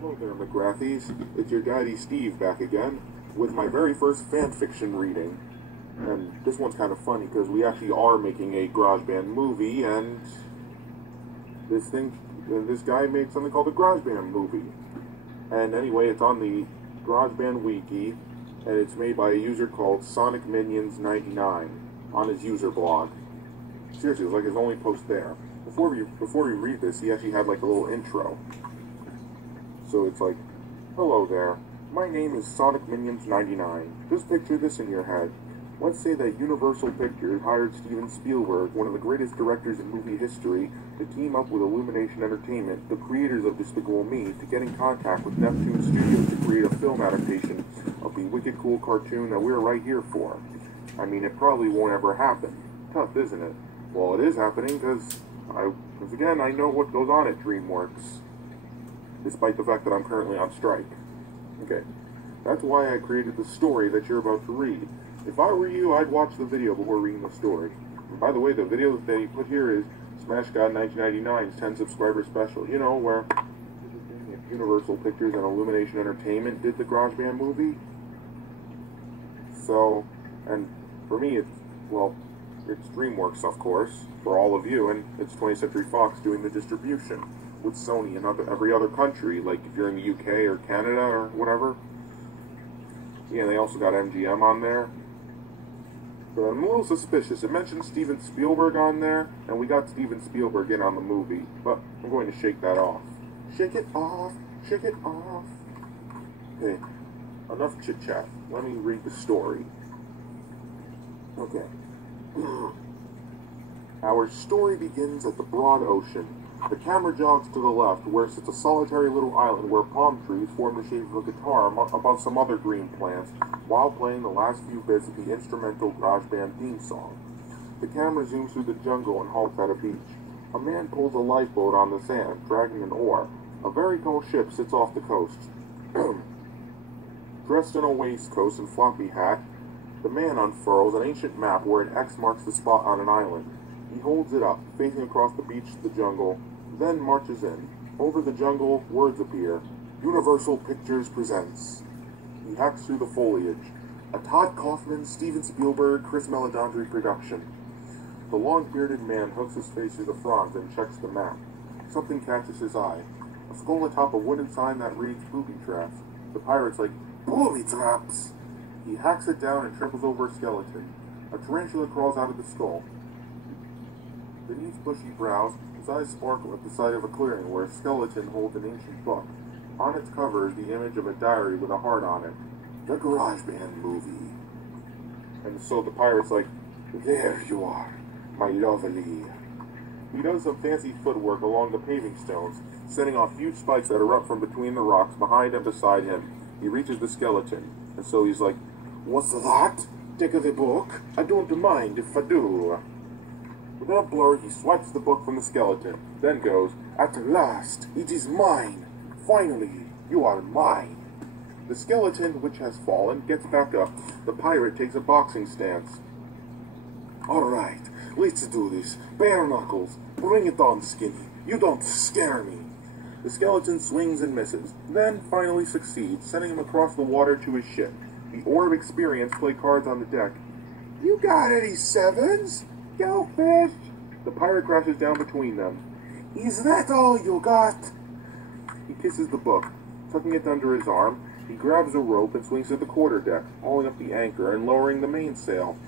Hello there, McGrathies. It's your daddy Steve back again with my very first fanfiction reading. And this one's kind of funny because we actually are making a Grojband movie, and this guy made something called a Grojband movie. And anyway, it's on the Grojband wiki, and it's made by a user called Sonic Minions 99 on his user blog. Seriously, it was like his only post there. Before we read this, he actually had like a little intro. So it's like, hello there. My name is Sonic Minions 99. Just picture this in your head. Let's say that Universal Pictures hired Steven Spielberg, one of the greatest directors in movie history, to team up with Illumination Entertainment, the creators of Despicable Me, to get in contact with Neptune Studios to create a film adaptation of the wicked cool cartoon that we're right here for. I mean, it probably won't ever happen. Tough, isn't it? Well, it is happening because again, I know what goes on at DreamWorks, despite the fact that I'm currently on strike. Okay, that's why I created the story that you're about to read. If I were you, I'd watch the video before reading the story. And by the way, the video that they put here is Smash God 1999's 10 subscriber special. You know, where Universal Pictures and Illumination Entertainment did the Grojband movie. So, and for me, it's DreamWorks, of course, for all of you, and it's 20th Century Fox doing the distribution with Sony in every other country, like if you're in the UK or Canada or whatever. Yeah, they also got MGM on there. But I'm a little suspicious. It mentioned Steven Spielberg on there, and we got Steven Spielberg in on the movie, but I'm going to shake that off. Shake it off, shake it off. Okay, enough chit-chat. Let me read the story. Okay. Our story begins at the broad ocean. The camera jogs to the left, where sits a solitary little island where palm trees form the shape of a guitar above some other green plants, while playing the last few bits of the instrumental Grojband theme song. The camera zooms through the jungle and halts at a beach. A man pulls a lifeboat on the sand, dragging an oar. A very tall ship sits off the coast. Dressed in a waistcoat and floppy hat, the man unfurls an ancient map where an X marks the spot on an island. He holds it up, facing across the beach to the jungle, then marches in. Over the jungle, words appear. Universal Pictures presents. He hacks through the foliage. A Todd Kaufman, Steven Spielberg, Chris Meledandri production. The long-bearded man hooks his face through the fronds and checks the map. Something catches his eye. A skull atop a wooden sign that reads booby traps. The pirate's like, booby traps! He hacks it down and tramples over a skeleton. A tarantula crawls out of the skull. Beneath bushy brows, his eyes sparkle at the sight of a clearing where a skeleton holds an ancient book. On its cover is the image of a diary with a heart on it. The Grojband movie. And so the pirate's like, there you are, my lovely. He does some fancy footwork along the paving stones, setting off huge spikes that erupt from between the rocks behind and beside him. He reaches the skeleton, and so he's like, what's that? Take the book? I don't mind if I do. Within a blur, he swipes the book from the skeleton, then goes, at last, it is mine. Finally, you are mine. The skeleton, which has fallen, gets back up. The pirate takes a boxing stance. All right, let's do this. Bare knuckles. Bring it on, Skinny. You don't scare me. The skeleton swings and misses, then finally succeeds, sending him across the water to his ship. The Orb Experience play cards on the deck. You got any sevens? Go fish! The pirate crashes down between them. Is that all you got? He kisses the book, tucking it under his arm. He grabs a rope and swings to the quarterdeck, hauling up the anchor and lowering the mainsail.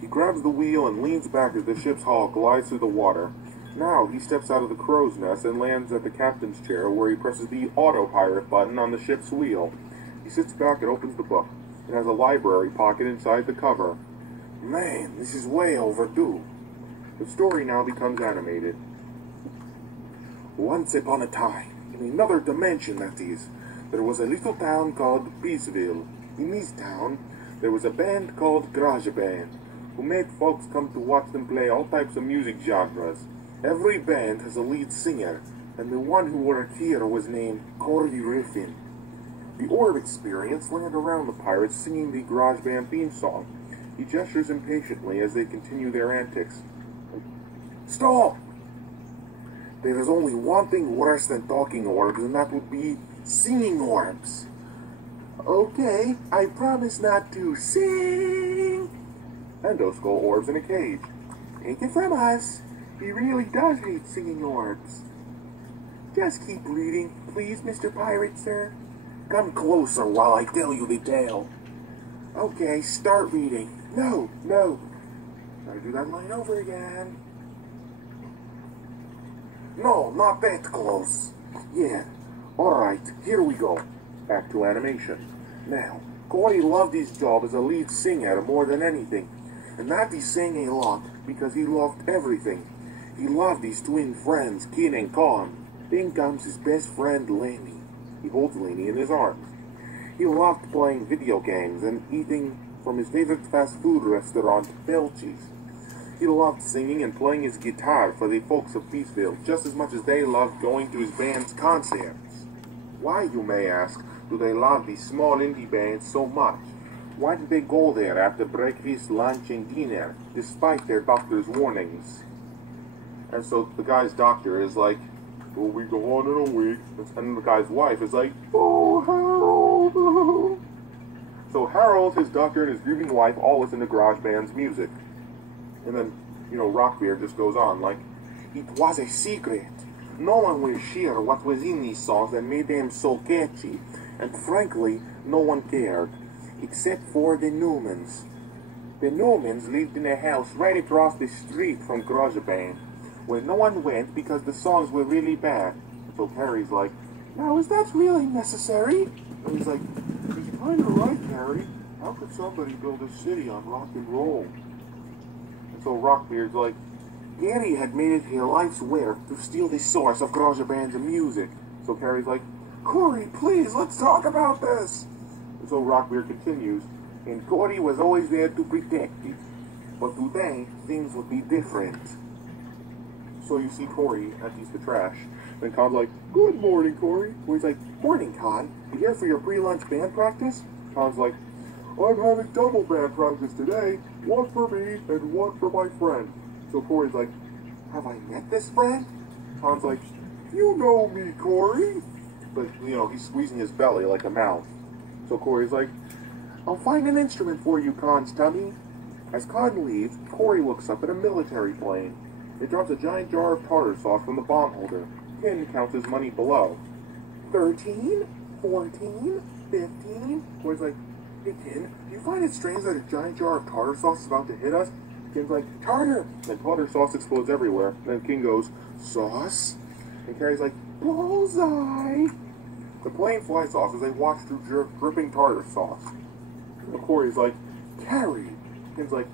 He grabs the wheel and leans back as the ship's hull glides through the water. Now he steps out of the crow's nest and lands at the captain's chair, where he presses the autopilot button on the ship's wheel. He sits back and opens the book. It has a library pocket inside the cover. Man, this is way overdue. The story now becomes animated. Once upon a time, in another dimension that is, there was a little town called Peaceville. In this town, there was a band called Grojband, who made folks come to watch them play all types of music genres. Every band has a lead singer, and the one who worked here was named Corey Riffin. The Orb Experience landed around the pirates singing the Grojband theme song. He gestures impatiently as they continue their antics. Stop! There is only one thing worse than talking orbs, and that would be singing orbs. Okay, I promise not to sing. Endoskull orbs in a cage. Take it from us. He really does hate singing orbs. Just keep reading, please, Mr. Pirate, sir. Come closer while I tell you the tale. Okay, start reading. No. Gotta do that line over again. No, not that close. Yeah. Alright, here we go. Back to animation. Now, Corey loved his job as a lead singer more than anything. And that he sang a lot because he loved everything. He loved his twin friends, Kin and Con. Then comes his best friend, Lenny. He holds Lenny in his arms. He loved playing video games and eating from his favorite fast food restaurant, Belchie's. He loved singing and playing his guitar for the folks of Peaceville just as much as they loved going to his band's concerts. Why, you may ask, do they love these small indie bands so much? Why do they go there after breakfast, lunch, and dinner, despite their doctor's warnings? And so the guy's doctor is like, well, we go on in a week. And the guy's wife is like, oh, Harold. So Harold, his doctor, and his grieving wife all listen to Grojband's music. And then, Rockbeard just goes on, like, it was a secret. No one will share what was in these songs that made them so catchy. And frankly, no one cared. Except for the Newmans. The Newmans lived in a house right across the street from Grojband, where no one went because the songs were really bad. So Carrie's like, now is that really necessary? And he's like, he's kind of right, Carrie. How could somebody build a city on rock and roll? And so Rockbeard's like, Gary had made it his life's work to steal the source of Grojband's music. So Carrie's like, Corey, please, let's talk about this. And so Rockbeard continues, and Corey was always there to protect it. But today, things would be different. So you see Corey empties the trash. Then Con's like, good morning, Corey. Corey's like, morning, Con. You here for your pre-lunch band practice? Con's like, I'm having double band practice today. One for me and one for my friend. So Corey's like, have I met this friend? Con's like, you know me, Corey. But, he's squeezing his belly like a mouth. So Corey's like, I'll find an instrument for you, Con's tummy. As Con leaves, Corey looks up at a military plane. It drops a giant jar of tartar sauce from the bomb holder. Ken counts his money below. 13? 14? 15? Corey's like, hey Ken, do you find it strange that a giant jar of tartar sauce is about to hit us? Ken's like, tartar! Then tartar sauce explodes everywhere. Then Ken goes, sauce? And Carrie's like, bullseye! The plane flies off as they watch through dripping tartar sauce. And Corey's like, Carrie! Ken's like,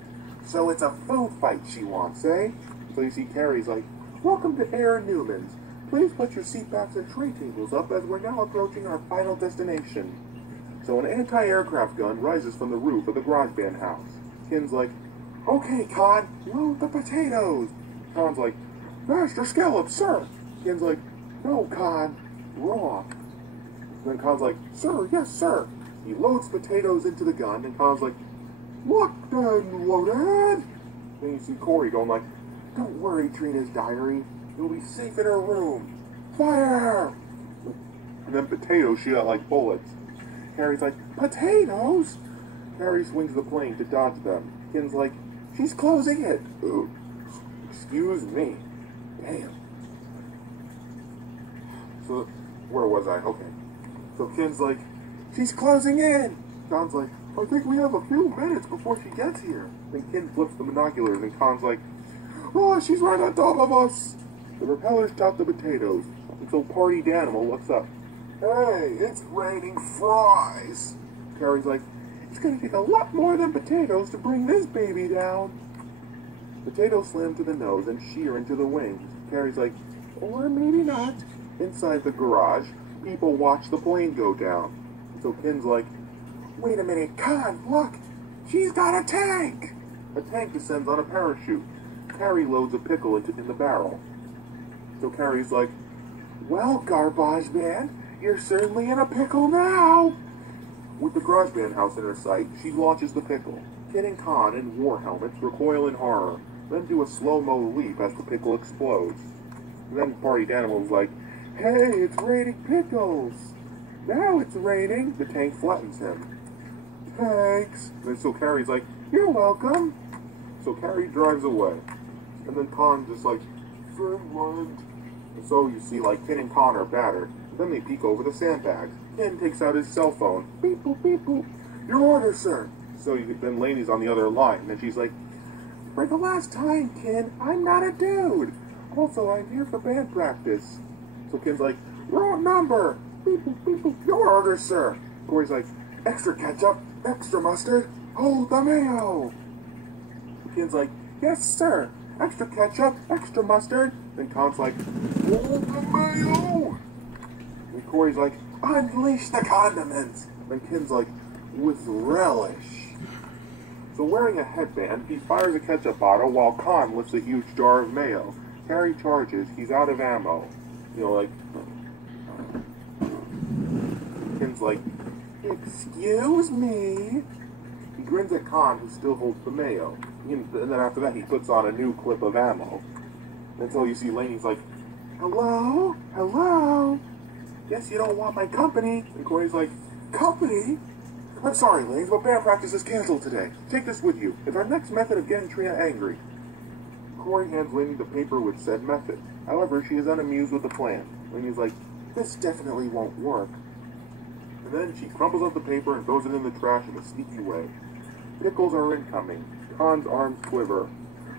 so it's a food fight she wants, eh? So you see Carrie's like, welcome to Air Newman's. Please put your seatbacks and tray tables up as we're now approaching our final destination. So an anti-aircraft gun rises from the roof of the Grojband house. Ken's like, okay, Con, load the potatoes. Con's like, Master Scallop, sir. Ken's like, no, Con, raw. Then Con's like, sir, yes, sir. He loads potatoes into the gun, and Con's like, locked and loaded. Then you see Corey going like, don't worry, Trina's diary. You'll be safe in her room. Fire! And then potatoes shoot out like bullets. Carrie's like, potatoes? Carrie swings the plane to dodge them. Ken's like, she's closing it. Ooh, excuse me. Damn. So, where was I? Okay. So Ken's like, she's closing in. Con's like, I think we have a few minutes before she gets here. Then Ken flips the binoculars and Con's like, oh, she's right on top of us. The propellers top the potatoes. And so Party Danimal looks up. Hey, it's raining fries. Carrie's like, it's going to take a lot more than potatoes to bring this baby down. Potatoes slam to the nose and shear into the wings. Carrie's like, or maybe not. Inside the garage, people watch the plane go down. So Ken's like, wait a minute, Con, look! She's got a tank! A tank descends on a parachute. Carrie loads a pickle in the barrel. So Carrie's like, well, Garbage Man, you're certainly in a pickle now! With the Grojband house in her sight, she launches the pickle. Ken and Con in war helmets recoil in horror, then do a slow-mo leap as the pickle explodes. And then Party Animal's like, hey, it's raining pickles. Now it's raining. The tank flattens him. Thanks. And then so Carrie's like, you're welcome. So Carrie drives away. And then Con just like, Finland. And so you see like Ken and Con are battered. And then they peek over the sandbags. Ken takes out his cell phone. Beep boop, beep boop. Your order, sir. So then Lainey's on the other line. And then she's like, for the last time, Ken, I'm not a dude. Also, I'm here for band practice. So Ken's like, wrong number. Beep boop, beep boop. Your order, sir. Corey's like, extra ketchup, extra mustard, hold the mayo. Ken's like, yes, sir. Extra ketchup, extra mustard. Then Con's like, hold the mayo. And Corey's like, unleash the condiments. Then Ken's like, with relish. So wearing a headband, he fires a ketchup bottle while Con lifts a huge jar of mayo. Carrie charges. He's out of ammo. You know, like... Ken's like, excuse me. He grins at Con, who still holds the mayo. And then after that, he puts on a new clip of ammo. Until you see Lainey's like, hello? Hello? Guess you don't want my company. And Corey's like, company? I'm sorry, Lainey, but band practice is canceled today. Take this with you. It's our next method of getting Trina angry. Corey hands Lainey the paper which said method. However, she is unamused with the plan. Lainey's like, this definitely won't work. And then she crumples up the paper and throws it in the trash in a sneaky way. Pickles are incoming. Con's arms quiver.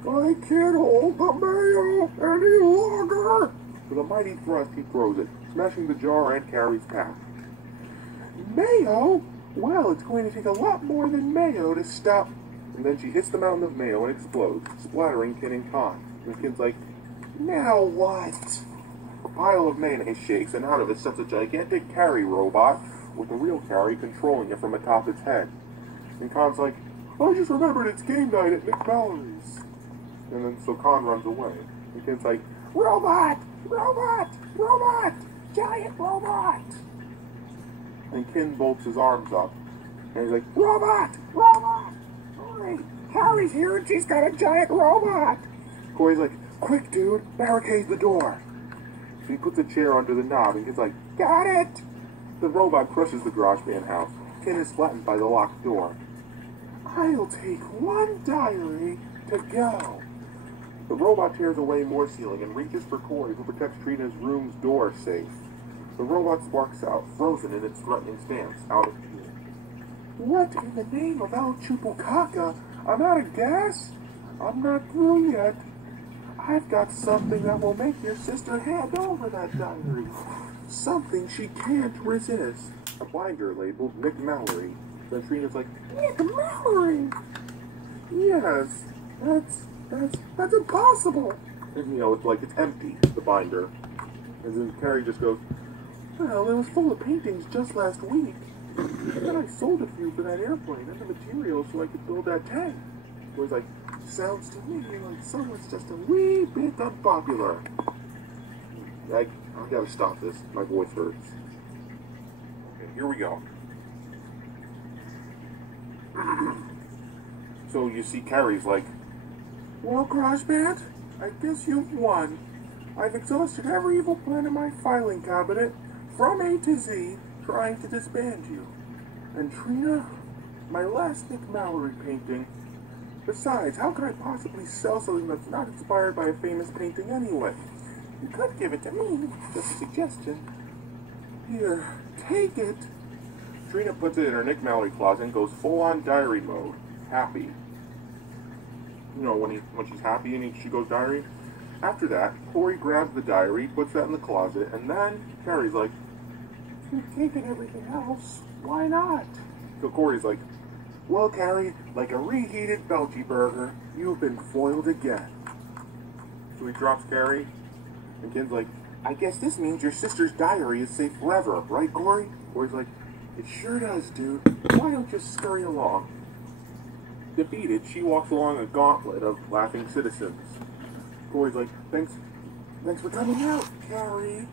I can't hold the mayo any longer! With a mighty thrust, he throws it, smashing the jar and Carrie's path. Mayo? Well, it's going to take a lot more than mayo to stop. And then she hits the mountain of mayo and explodes, splattering Ken and Con. And Ken's like, now what? A pile of mayonnaise shakes, and out of it steps a gigantic Carrie robot, with the real Carrie controlling it from atop its head. And Con's like, I just remembered it's game night at Nick Mallory's. And then so Con runs away. And Ken's like, robot! Robot! Robot! Giant robot! And Ken bolts his arms up. And he's like, robot! Robot! Corey! Carrie's here and she's got a giant robot! Corey's like, quick dude, barricade the door. So he puts a chair under the knob and Ken's like, got it! The robot crushes the Grojband house. Ken is flattened by the locked door. I'll take one diary to go. The robot tears away more ceiling and reaches for Corey, who protects Trina's room's door safe. The robot sparks out, frozen in its threatening stance, out of view. What in the name of El Chupacabra? I'm out of gas? I'm not through yet. I've got something that will make your sister hand over that diary. Something she can't resist. A binder labeled Nick Mallory. Then Trina's like, Nick Mallory? Yes, that's impossible. And, you know, it's like it's empty, the binder. And then Carrie just goes, well, it was full of paintings just last week. And then I sold a few for that airplane and the materials so I could build that tank. It was like, sounds to me like someone's just a wee bit unpopular. I gotta stop this. My voice hurts. Okay, here we go. So you see Carrie's like, well, Grojband, I guess you've won. I've exhausted every evil plan in my filing cabinet, from A to Z, trying to disband you. And Trina, my last Nick Mallory painting. Besides, how could I possibly sell something that's not inspired by a famous painting anyway? You could give it to me, just a suggestion. Here, take it. Trina puts it in her Nick Mallory closet and goes full-on diary mode. Happy. You know, when she's happy and she goes diary. After that, Corey grabs the diary, puts that in the closet, and then Carrie's like, you've taken everything else. Why not? So Corey's like, well, Carrie, like a reheated Belgy burger, you've been foiled again. So he drops Carrie, and Ken's like, I guess this means your sister's diary is safe forever, right, Corey? Corey's like, it sure does, dude. Why don't you scurry along? Defeated, she walks along a gauntlet of laughing citizens. Corey's like, thanks for coming out, Carrie.